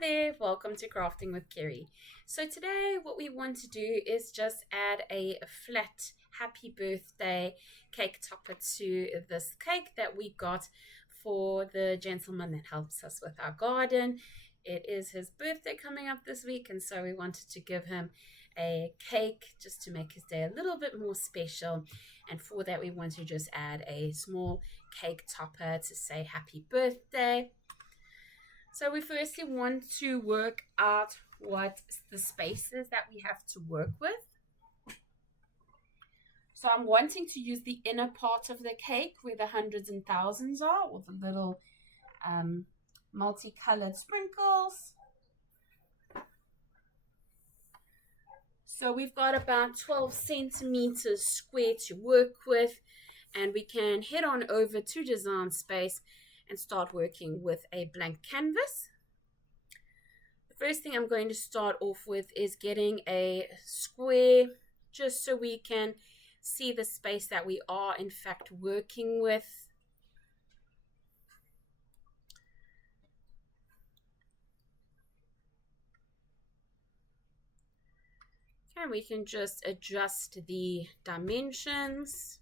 there, welcome to Crafting with Kerry. So today what we want to do is just add a flat happy birthday cake topper to this cake that we got for the gentleman that helps us with our garden. It is his birthday coming up this week, and so we wanted to give him a cake just to make his day a little bit more special. And for that we want to just add a small cake topper to say happy birthday. So we firstly want to work out what the spaces that we have to work with. So I'm wanting to use the inner part of the cake where the hundreds and thousands are, or the little multicolored sprinkles. So we've got about 12 centimeters square to work with, and we can head on over to Design Space and start working with a blank canvas. The first thing I'm going to start off with is getting a square, just so we can see the space that we are in fact working with. And we can just adjust the dimensions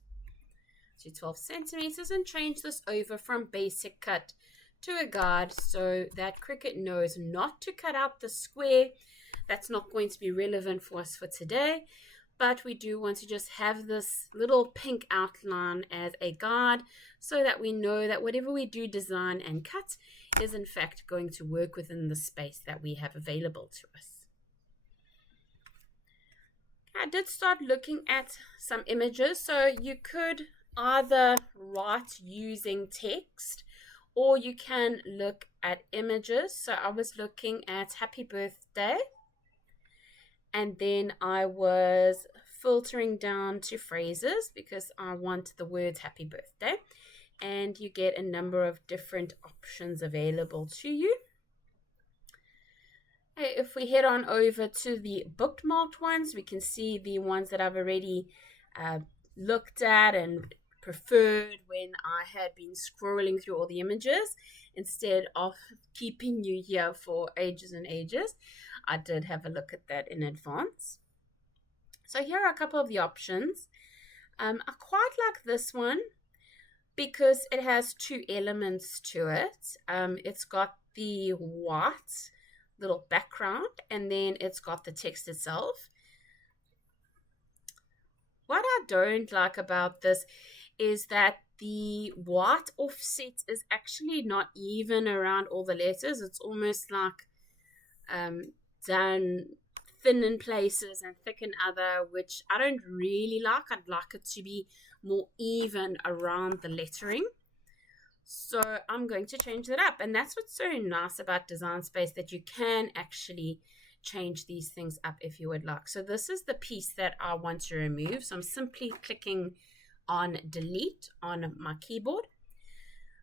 to 12 centimeters and change this over from basic cut to a guide so that Cricut knows not to cut out the square. That's not going to be relevant for us for today, but we do want to just have this little pink outline as a guide so that we know that whatever we do design and cut is in fact going to work within the space that we have available to us. I did start looking at some images, so you could either write using text or you can look at images. So I was looking at happy birthday, and then I was filtering down to phrases because I want the words happy birthday, and you get a number of different options available to you. If we head on over to the bookmarked ones, we can see the ones that I've already looked at and preferred when I had been scrolling through all the images instead of keeping you here for ages and ages. I did have a look at that in advance. So here are a couple of the options. I quite like this one because it has two elements to it. It's got the white little background, and then it's got the text itself. What I don't like about this is that the white offset is actually not even around all the letters. It's almost like done thin in places and thick in other, which I don't really like. I'd like it to be more even around the lettering. So I'm going to change that up, and that's what's so nice about Design Space, that you can actually change these things up if you would like. So this is the piece that I want to remove. So I'm simply clicking on delete on my keyboard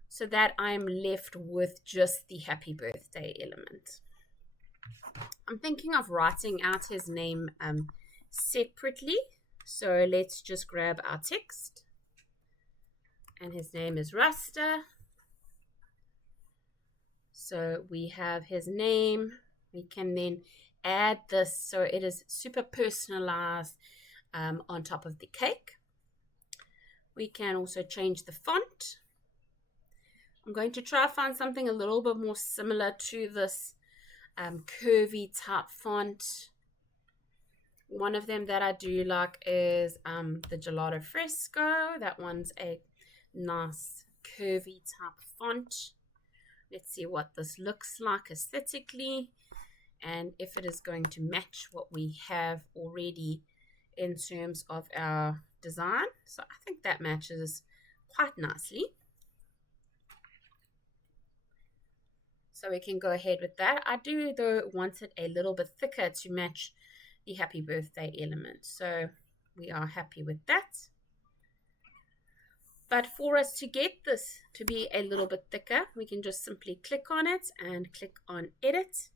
so that I'm left with just the happy birthday element. I'm thinking of writing out his name separately. So let's just grab our text. And his name is Rasta. So we have his name. We can then add this so it is super personalized on top of the cake. We can also change the font. I'm going to try to find something a little bit more similar to this curvy type font. One of them that I do like is the Gelato Fresco. That one's a nice curvy type font. Let's see what this looks like aesthetically and if it is going to match what we have already in terms of our design. So I think that matches quite nicely. So we can go ahead with that. I do though want it a little bit thicker to match the happy birthday element. So we are happy with that. But for us to get this to be a little bit thicker, we can just simply click on it and click on edit.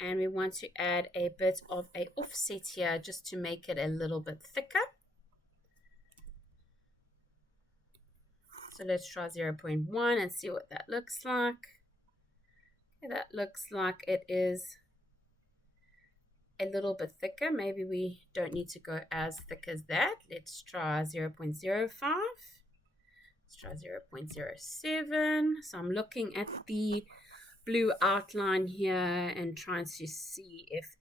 And we want to add a bit of an offset here just to make it a little bit thicker. So let's try 0.1 and see what that looks like. Okay, that looks like it is a little bit thicker. Maybe we don't need to go as thick as that. Let's try 0.05. Let's try 0.07. So I'm looking at the blue outline here and trying to see if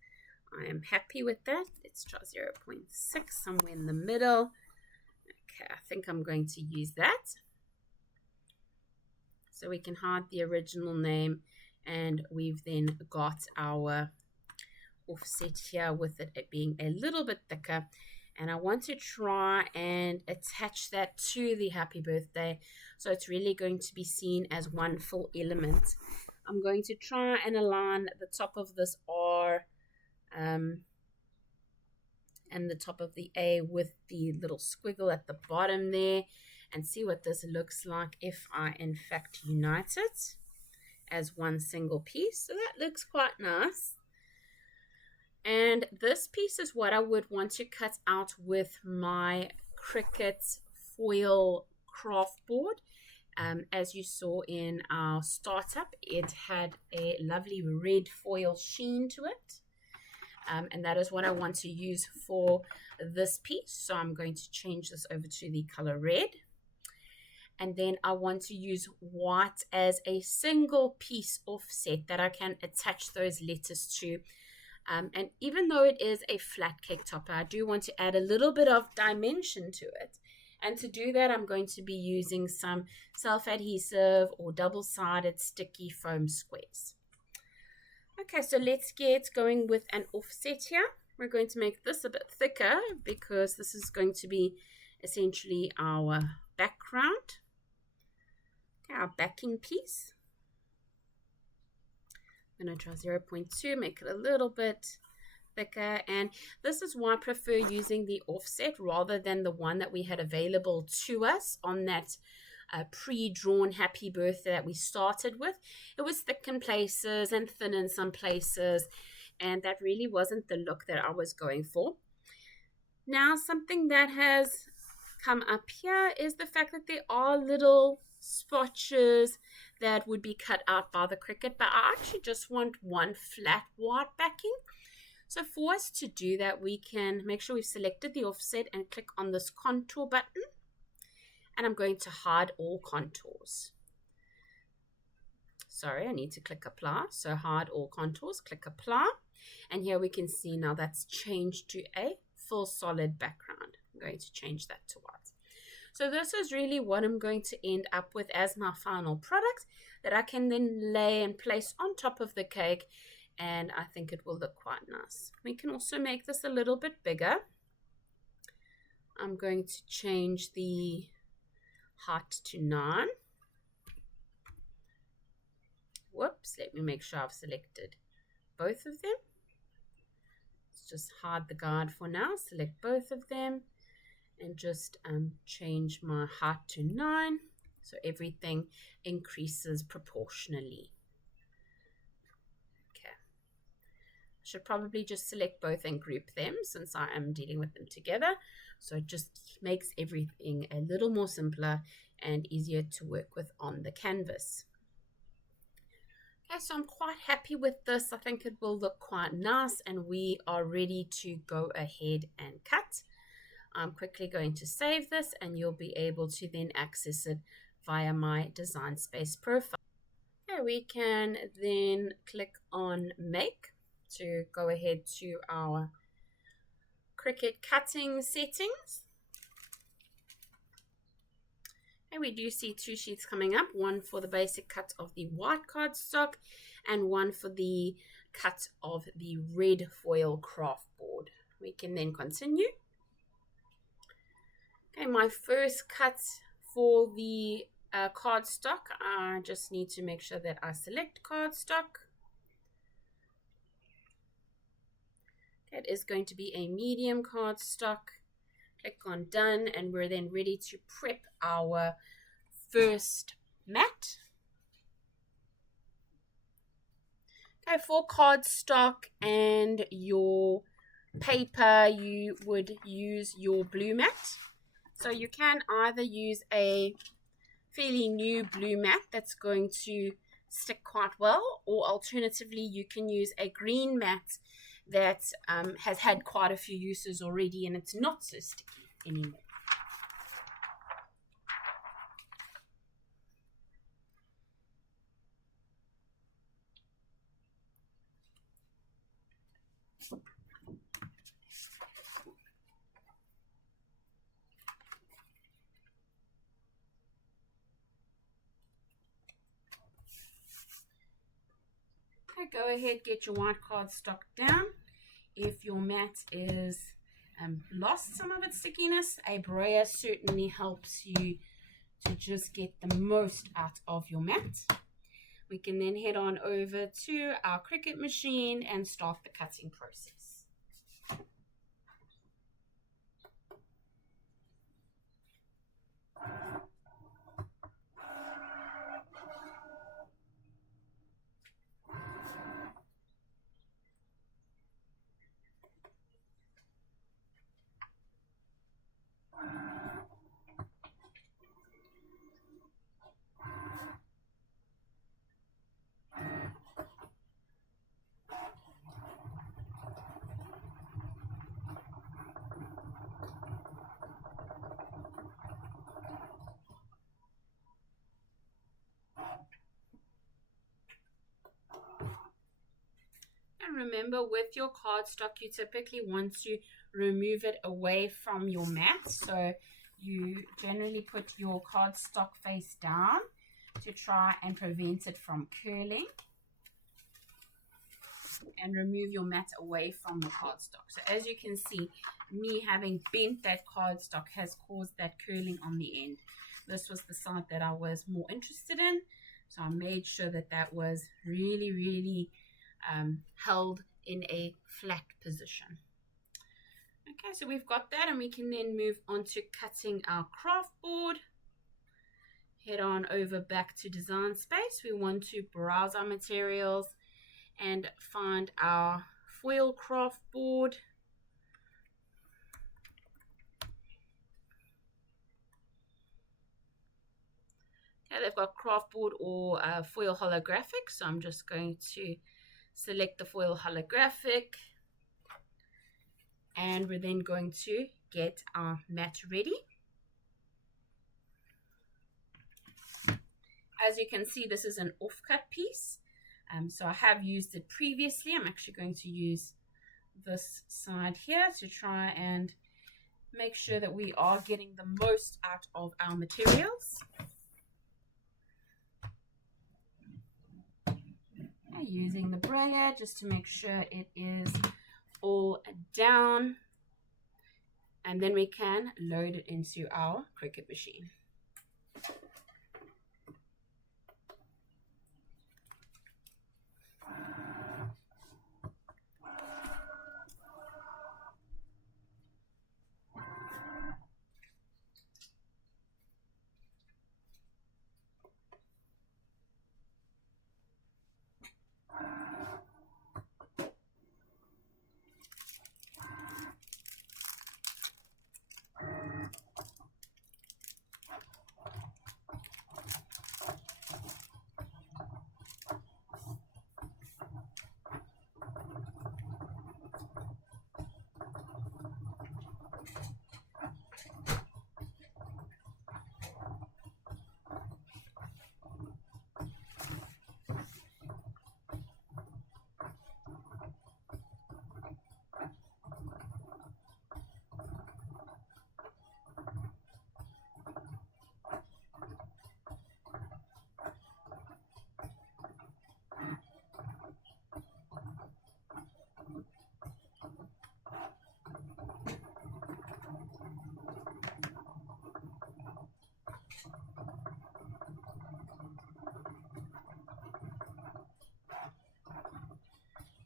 I am happy with that. Let's try 0.6, somewhere in the middle. Okay, I think I'm going to use that. So we can hide the original name, and we've then got our offset here with it being a little bit thicker. And I want to try and attach that to the happy birthday, so it's really going to be seen as one full element. I'm going to try and align the top of this R and the top of the A with the little squiggle at the bottom there, and see what this looks like if I in fact unite it as one single piece. So that looks quite nice. And this piece is what I would want to cut out with my Cricut foil craft board. As you saw in our startup, it had a lovely red foil sheen to it. And that is what I want to use for this piece. So I'm going to change this over to the color red. And then I want to use white as a single piece offset that I can attach those letters to. And even though it is a flat cake topper, I do want to add a little bit of dimension to it. And to do that, I'm going to be using some self-adhesive or double-sided sticky foam squares. Okay, so let's get going with an offset here. We're going to make this a bit thicker because this is going to be essentially our background. Okay, our backing piece. I'm going to try 0.2, make it a little bit thicker. And this is why I prefer using the offset rather than the one that we had available to us on that pre-drawn happy birthday that we started with. It was thick in places and thin in some places, and that really wasn't the look that I was going for. Now, something that has come up here is the fact that there are little swatches that would be cut out by the Cricut, but I actually just want one flat white backing. So for us to do that, we can make sure we've selected the offset and click on this contour button. And I'm going to hide all contours. Sorry, I need to click apply. So hide all contours, click apply. And here we can see now that's changed to a full solid background. I'm going to change that to white. So this is really what I'm going to end up with as my final product that I can then lay and place on top of the cake, and I think it will look quite nice. We can also make this a little bit bigger. I'm going to change the height to 9. Whoops, let me make sure I've selected both of them. Let's just hide the guide for now, select both of them, and just change my height to 9 so everything increases proportionally. Okay, I should probably just select both and group them since I am dealing with them together, so it just makes everything a little more simpler and easier to work with on the canvas. Okay, so I'm quite happy with this. I think it will look quite nice, and we are ready to go ahead and cut. I'm quickly going to save this, and you'll be able to then access it via my Design Space profile. Okay, we can then click on Make to go ahead to our Cricut cutting settings. And we do see 2 sheets coming up, one for the basic cut of the white cardstock and one for the cut of the red foil craft board. We can then continue. Okay, my first cut for the cardstock, I just need to make sure that I select cardstock. It is going to be a medium cardstock. Click on done, and we're then ready to prep our first mat. Okay, for cardstock and your paper, you would use your blue mat. So you can either use a fairly new blue mat that's going to stick quite well, or alternatively you can use a green mat that has had quite a few uses already and it's not so sticky anymore. Go ahead, get your white cardstock down. If your mat is lost some of its stickiness, a brayer certainly helps you to just get the most out of your mat. We can then head on over to our Cricut machine and start the cutting process. And remember, with your cardstock, you typically want to remove it away from your mat. So you generally put your cardstock face down to try and prevent it from curling. And remove your mat away from the cardstock. So as you can see, me having bent that cardstock has caused that curling on the end. This was the side that I was more interested in. So I made sure that that was really held in a flat position. Okay, so we've got that, and we can then move on to cutting our craft board. Head on over back to Design Space. We want to browse our materials and find our foil craft board. Okay, they've got craft board or foil holographic, so I'm just going to select the foil holographic, and we're then going to get our mat ready. As you can see, this is an offcut piece. So I have used it previously. I'm actually going to use this side here to try and make sure that we are getting the most out of our materials. And using the brayer just to make sure it is all down. And then we can load it into our Cricut machine.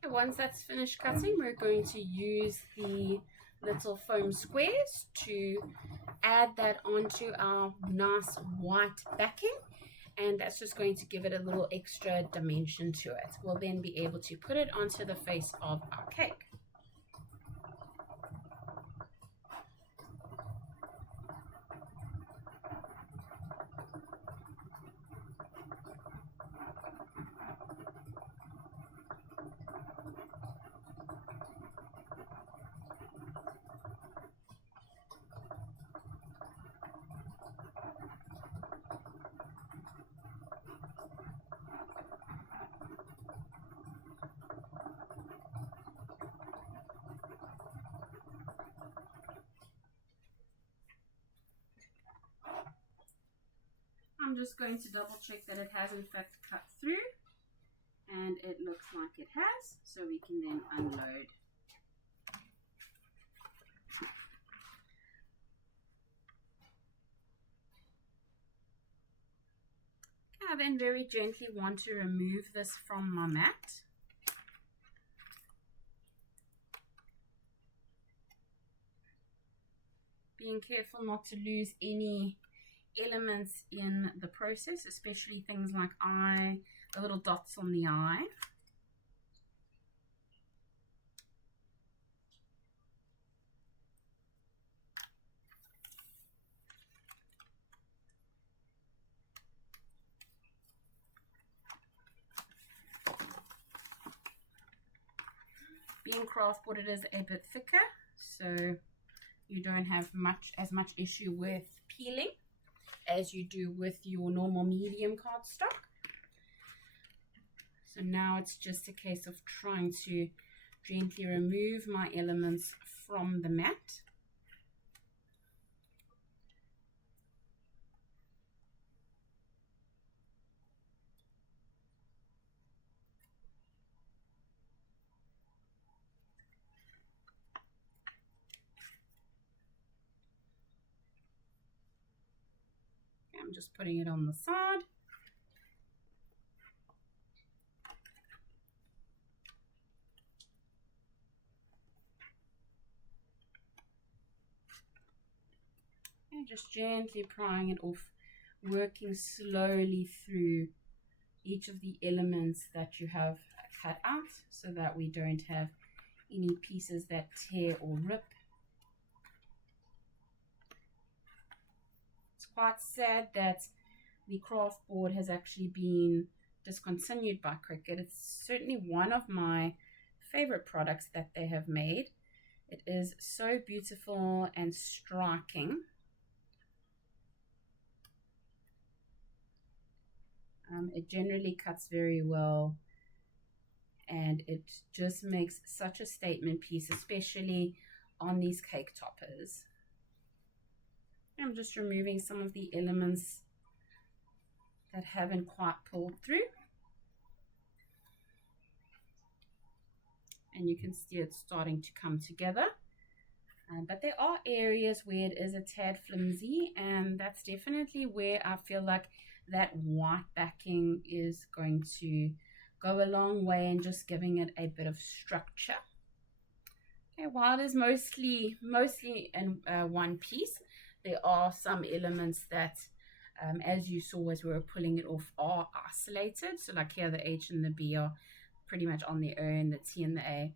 Once that's finished cutting, we're going to use the little foam squares to add that onto our nice white backing, and that's just going to give it a little extra dimension to it. We'll then be able to put it onto the face of our cake. I'm just going to double check that it has in fact cut through, and it looks like it has, so we can then unload. I then very gently want to remove this from my mat. Being careful not to lose any elements in the process, especially things like the little dots on the eye. Being Kraft Board, it is a bit thicker, so you don't have as much issue with peeling as you do with your normal medium cardstock. So now it's just a case of trying to gently remove my elements from the mat. I'm just putting it on the side. And just gently prying it off, working slowly through each of the elements that you have cut out so that we don't have any pieces that tear or rip. Quite sad that the Kraft Board has actually been discontinued by Cricut. It's certainly one of my favorite products that they have made. It is so beautiful and striking. It generally cuts very well, and it just makes such a statement piece, especially on these cake toppers. I'm just removing some of the elements that haven't quite pulled through. And you can see it's starting to come together. But there are areas where it is a tad flimsy, and that's definitely where I feel like that white backing is going to go a long way in just giving it a bit of structure. Okay, while it is mostly in one piece, there are some elements that, as you saw as we were pulling it off, are isolated. So like here, the H and the B are pretty much on their own, the T and the A.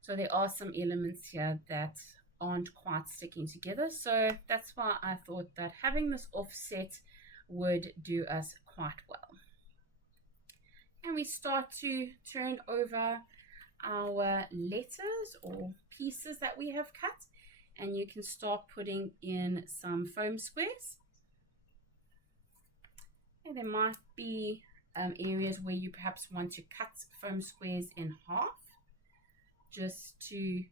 So there are some elements here that aren't quite sticking together. So that's why I thought that having this offset would do us quite well. And we start to turn over our letters or pieces that we have cut. And you can start putting in some foam squares. And there might be areas where you perhaps want to cut foam squares in half just to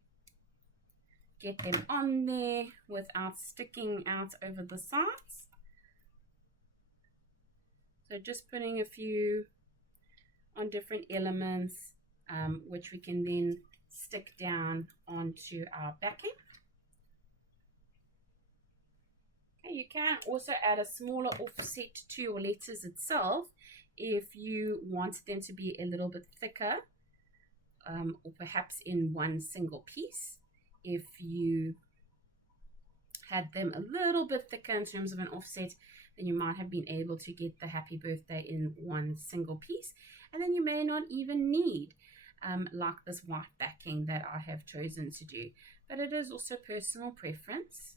get them on there without sticking out over the sides. So just putting a few on different elements, which we can then stick down onto our backing. You can also add a smaller offset to your letters itself if you want them to be a little bit thicker, or perhaps in one single piece. If you had them a little bit thicker in terms of an offset, then you might have been able to get the happy birthday in one single piece, and then you may not even need like this white backing that I have chosen to do. But it is also personal preference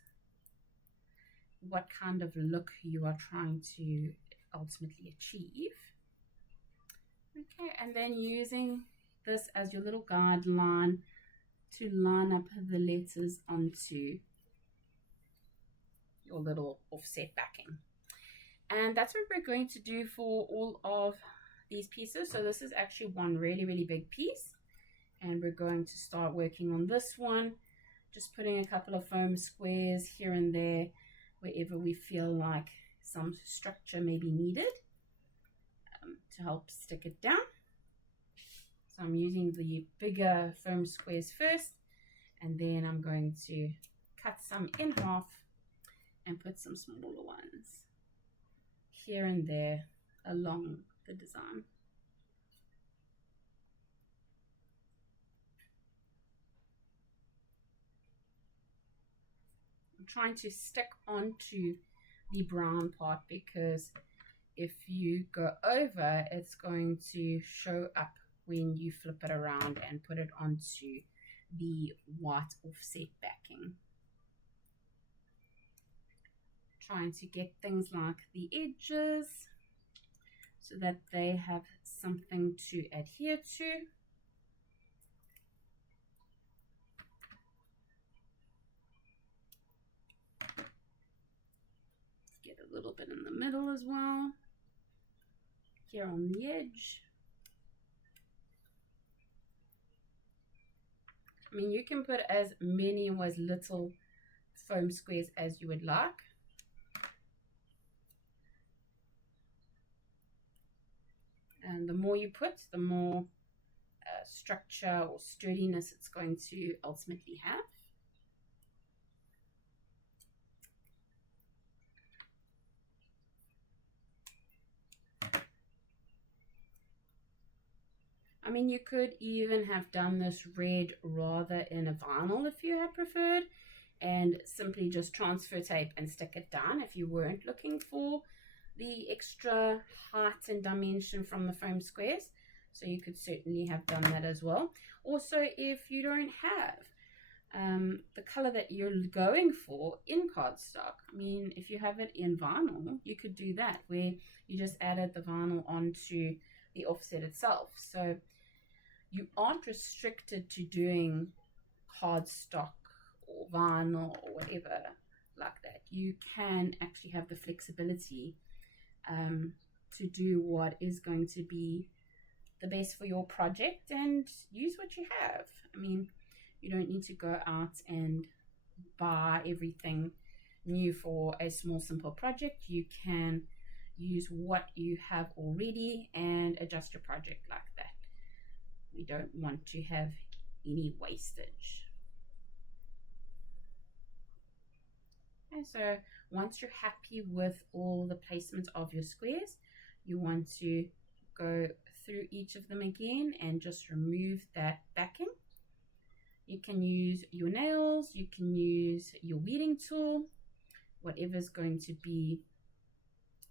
what kind of look you are trying to ultimately achieve. Okay, and then using this as your little guideline to line up the letters onto your little offset backing. And that's what we're going to do for all of these pieces. So this is actually one really, really big piece, and we're going to start working on this one, just putting a couple of foam squares here and there wherever we feel like some structure may be needed to help stick it down. So I'm using the bigger foam squares first, and then I'm going to cut some in half and put some smaller ones here and there along the design. I'm trying to stick onto the brown part because if you go over, it's going to show up when you flip it around and put it onto the white offset backing. Trying to get things like the edges so that they have something to adhere to. Get a little bit in the middle as well, here on the edge. I mean, you can put as many or as little foam squares as you would like. And the more you put, the more structure or sturdiness it's going to ultimately have. I mean, you could even have done this red rather in a vinyl if you had preferred, and simply just transfer tape and stick it down if you weren't looking for the extra height and dimension from the foam squares. So you could certainly have done that as well. Also, if you don't have the color that you're going for in cardstock, I mean, if you have it in vinyl, you could do that where you just added the vinyl onto the offset itself. So you aren't restricted to doing cardstock or vinyl or whatever like that. You can actually have the flexibility to do what is going to be the best for your project and use what you have. I mean, you don't need to go out and buy everything new for a small simple project. You can use what you have already and adjust your project like that. We don't want to have any wastage. And so once you're happy with all the placement of your squares, you want to go through each of them again and just remove that backing. You can use your nails, you can use your weeding tool, whatever's going to be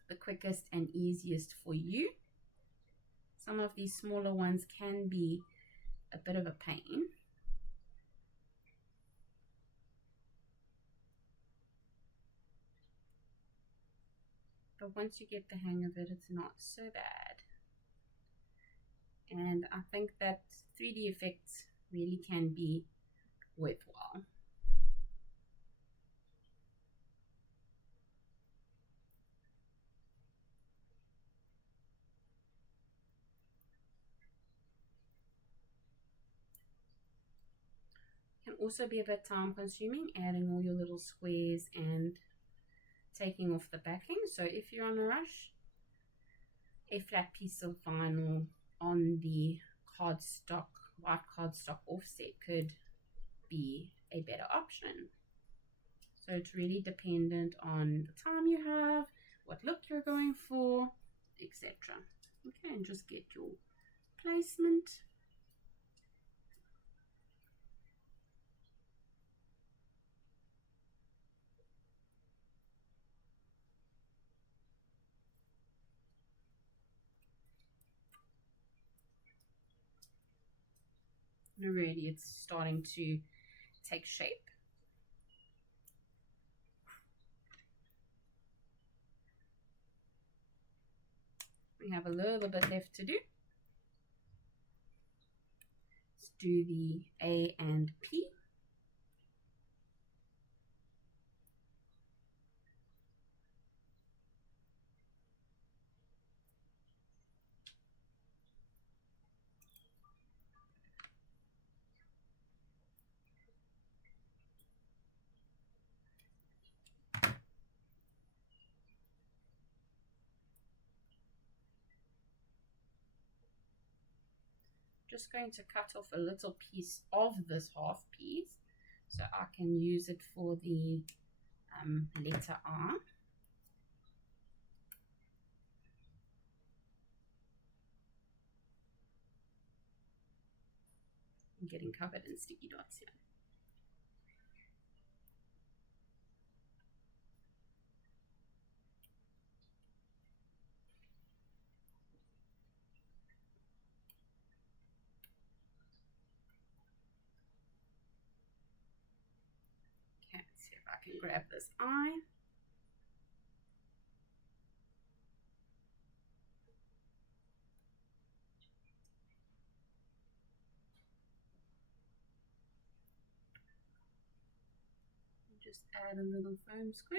the quickest and easiest for you. Some of these smaller ones can be a bit of a pain. But once you get the hang of it, it's not so bad. And I think that 3D effects really can be worthwhile. Can also be a bit time consuming, adding all your little squares and taking off the backing. So if you're on a rush, a flat piece of vinyl on the cardstock, white cardstock offset could be a better option. So it's really dependent on the time you have, what look you're going for, etc. Okay, and just get your placement. Already it's starting to take shape. We have a little bit left to do. Let's do the A and P. just going to cut off a little piece of this half piece so I can use it for the letter R. I'm getting covered in sticky dots here. Okay, let's see if I can grab this eye. Just add a little foam square.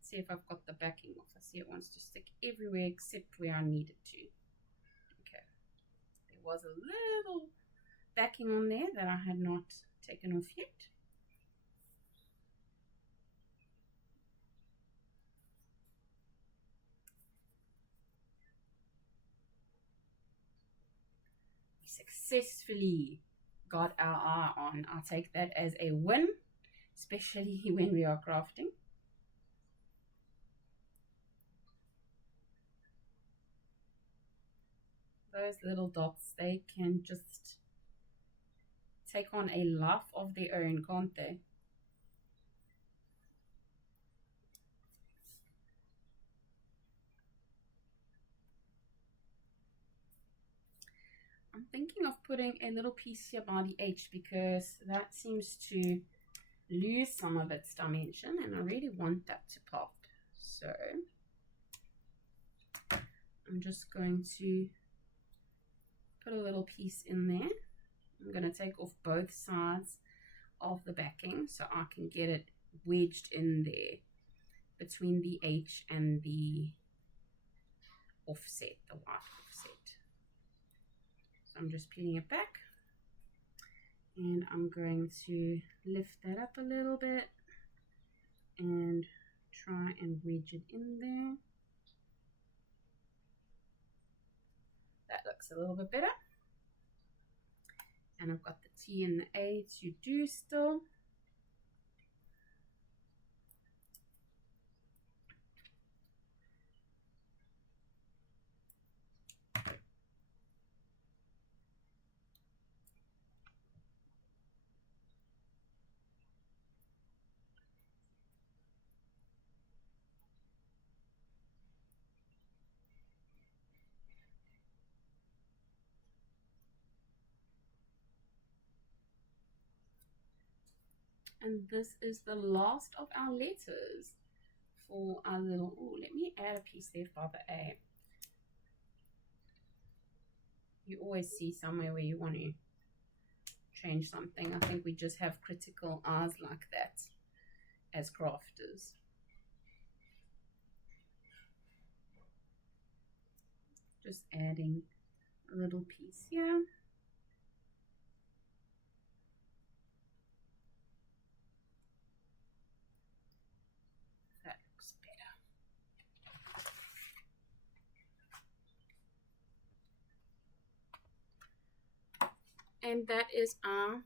See if I've got the backing off. I see it wants to stick everywhere except where I need it to. Okay, there was a little backing on there that I had not taken off yet. We successfully got our eye on. I'll take that as a win, especially when we are crafting. Those little dots, they can just take on a life of their own, can't they? I'm thinking of putting a little piece here by the H because that seems to lose some of its dimension and I really want that to pop. So I'm just going to put a little piece in there. I'm going to take off both sides of the backing so I can get it wedged in there between the H and the offset, the white offset. So I'm just peeling it back and I'm going to lift that up a little bit and try and wedge it in there. That looks a little bit better. And I've got the T and the A to do still. And this is the last of our letters for our little, oh, let me add a piece there by the A. You always see somewhere where you want to change something. I think we just have critical eyes like that as crafters. Just adding a little piece here. And that is our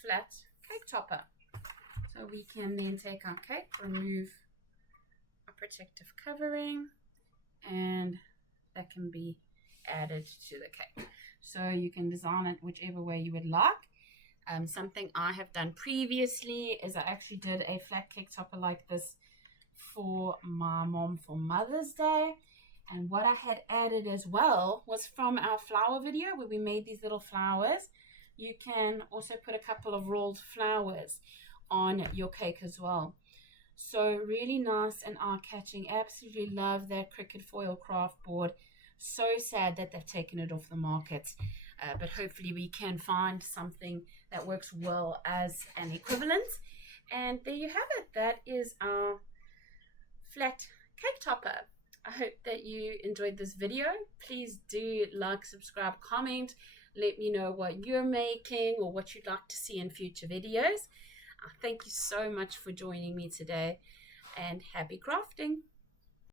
flat cake topper. So we can then take our cake, remove our protective covering, and that can be added to the cake. So you can design it whichever way you would like. Something I have done previously is I actually did a flat cake topper like this for my mom for Mother's Day. And what I had added as well was from our flower video where we made these little flowers. You can also put a couple of rolled flowers on your cake as well. So really nice and eye-catching. Absolutely love that Cricut foil craft board. So sad that they've taken it off the market. But hopefully we can find something that works well as an equivalent. And there you have it. That is our flat cake topper. I hope that you enjoyed this video. Please do like, subscribe, comment. Let me know what you're making or what you'd like to see in future videos. Thank you so much for joining me today and happy crafting.